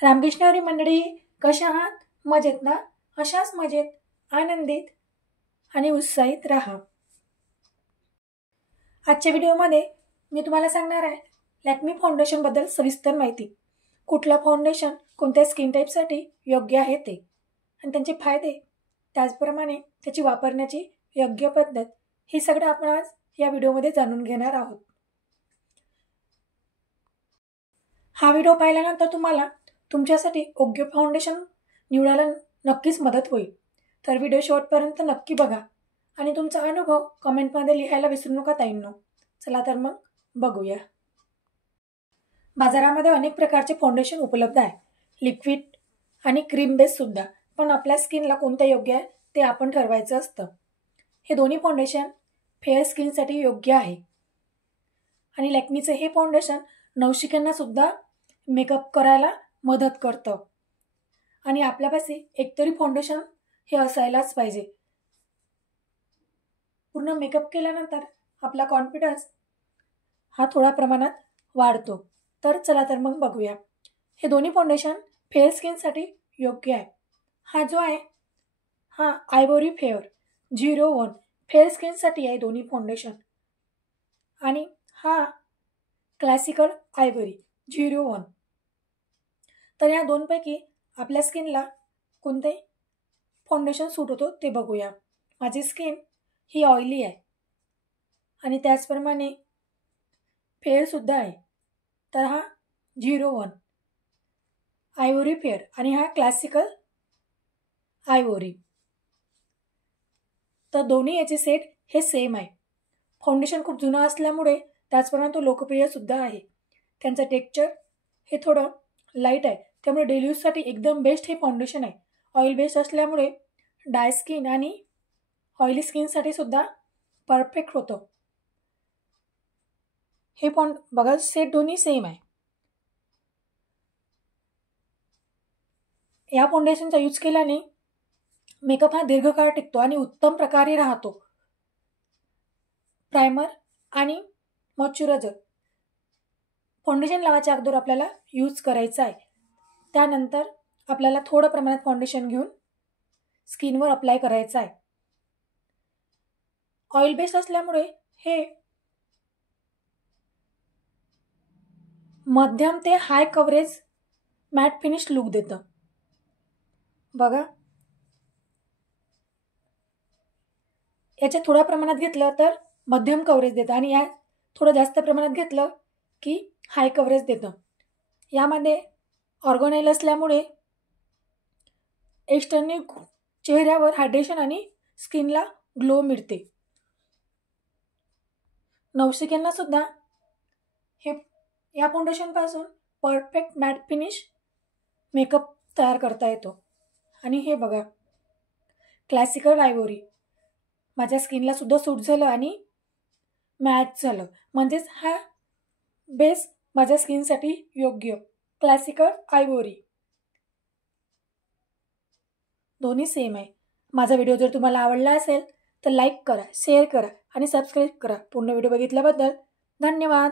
रामकृष्ण हरी मंडळी, कशा आहात? मजेत ना? अशाच मजेत, आनंदित आणि उत्साहित राहा. आजच्या व्हिडिओमध्ये मी तुम्हाला सांगणार आहे लॅक्मे फाउंडेशन बद्दल सविस्तर माहिती. कुठला फाउंडेशन कोणत्या स्किन टाईपसाठी योग्य आहे ते, आणि त्यांचे फायदे, त्याचप्रमाणे त्याची वापरण्याची योग्य पद्धत, हे सगळं आपण आज या व्हिडिओमध्ये जाणून घेणार आहोत. हा व्हिडिओ पाहिल्यानंतर तुम्हाला तुमच्यासाठी योग्य फाउंडेशन निवडायला नक्कीच मदत होईल. तर व्हिडिओ शेवटपर्यंत नक्की बघा आणि तुमचा अनुभव कमेंटमध्ये लिहायला विसरू नका ताईंनो. चला तर मग बघूया. बाजारामध्ये अनेक प्रकारचे फाउंडेशन उपलब्ध आहे, लिक्विड आणि क्रीम बेस सुद्धा. पण आपल्या स्किनला कोणतं योग्य आहे ते आपण ठरवायचं असतं. हे दोन्ही फाउंडेशन फेअर स्किनसाठी योग्य आहे. आणि लॅक्मीचं हे फाउंडेशन नवशिक्यांना सुद्धा मेकअप करायला मदत करतं. आणि आपल्यापाशी एकतरी फाउंडेशन हे असायलाच पाहिजे. पूर्ण मेकअप केल्यानंतर आपला कॉन्फिडन्स हा थोड्या प्रमाणात वाढतो. तर चला तर मग बघूया. हे दोन्ही फाउंडेशन फेअर स्किनसाठी योग्य आहे. हा जो आहे हा आयव्हरी फेअर 01 फेअर स्किनसाठी आहे दोन्ही फाउंडेशन. आणि हा क्लासिकल आयव्हरी 01. तर या दोनपैकी आपल्या स्किनला कोणते फाउंडेशन सूट होतो ते बघूया. माझी स्किन ही ऑइली आहे आणि त्याचप्रमाणे फेअरसुद्धा आहे. तर हा 01 आयव्हरी फेअर आणि हा क्लासिकल आयव्हरी. तर दोन्ही याचे सेट हे सेम आहे. फाउंडेशन खूप जुनं असल्यामुळे त्याचप्रमाणे तो लोकप्रियसुद्धा आहे. त्यांचं टेक्स्चर हे थोडं लाईट आहे, त्यामुळे डेली यूजसाठी एकदम बेस्ट हे फाउंडेशन आहे. ऑइल बेस्ड असल्यामुळे ड्राय स्किन आणि ऑइली स्किनसाठी सुद्धा परफेक्ट होतं. हे बघा, सेट दोन्ही सेम आहे. या फाउंडेशनचा यूज केल्याने मेकअप हा दीर्घकाळ टिकतो आणि उत्तम प्रकारे राहतो. प्रायमर आणि मॉइश्चरायझर फाउंडेशन लावायच्या अगोदर आपल्याला यूज करायचं आहे. त्यानंतर आपल्याला थोडं प्रमाणात फाउंडेशन घेऊन स्किनवर अप्लाय करायचं आहे. ऑइल बेस्ड असल्यामुळे हे मध्यम ते हाय कव्हरेज मॅट फिनिश लुक देतं. बघा, याच्या थोड्या प्रमाणात घेतलं तर मध्यम कव्हरेज देतं आणि या थोडं जास्त प्रमाणात घेतलं की हाय कव्हरेज देतं. यामध्ये ऑर्गोनाइल असल्यामुळे एक्सटर्नल चेहऱ्यावर हायड्रेशन आणि स्किनला ग्लो मिळते. नवशिक्यांना सुद्धा हे या फाउंडेशनपासून परफेक्ट मॅट फिनिश मेकअप तयार करता येतो. आणि हे बघा, क्लासिकल आयव्हरी माझ्या स्किनला सुद्धा सूट झालं आणि मॅच झालं. म्हणजेच हा बेस माझ्या स्किनसाठी योग्य. क्लासिकल आयव्हरी दोन्ही सेम आहे. माझा व्हिडिओ जर तुम्हाला आवडला असेल तर लाईक करा, शेअर करा आणि सबस्क्राईब करा. पूर्ण व्हिडिओ बघितल्याबद्दल धन्यवाद.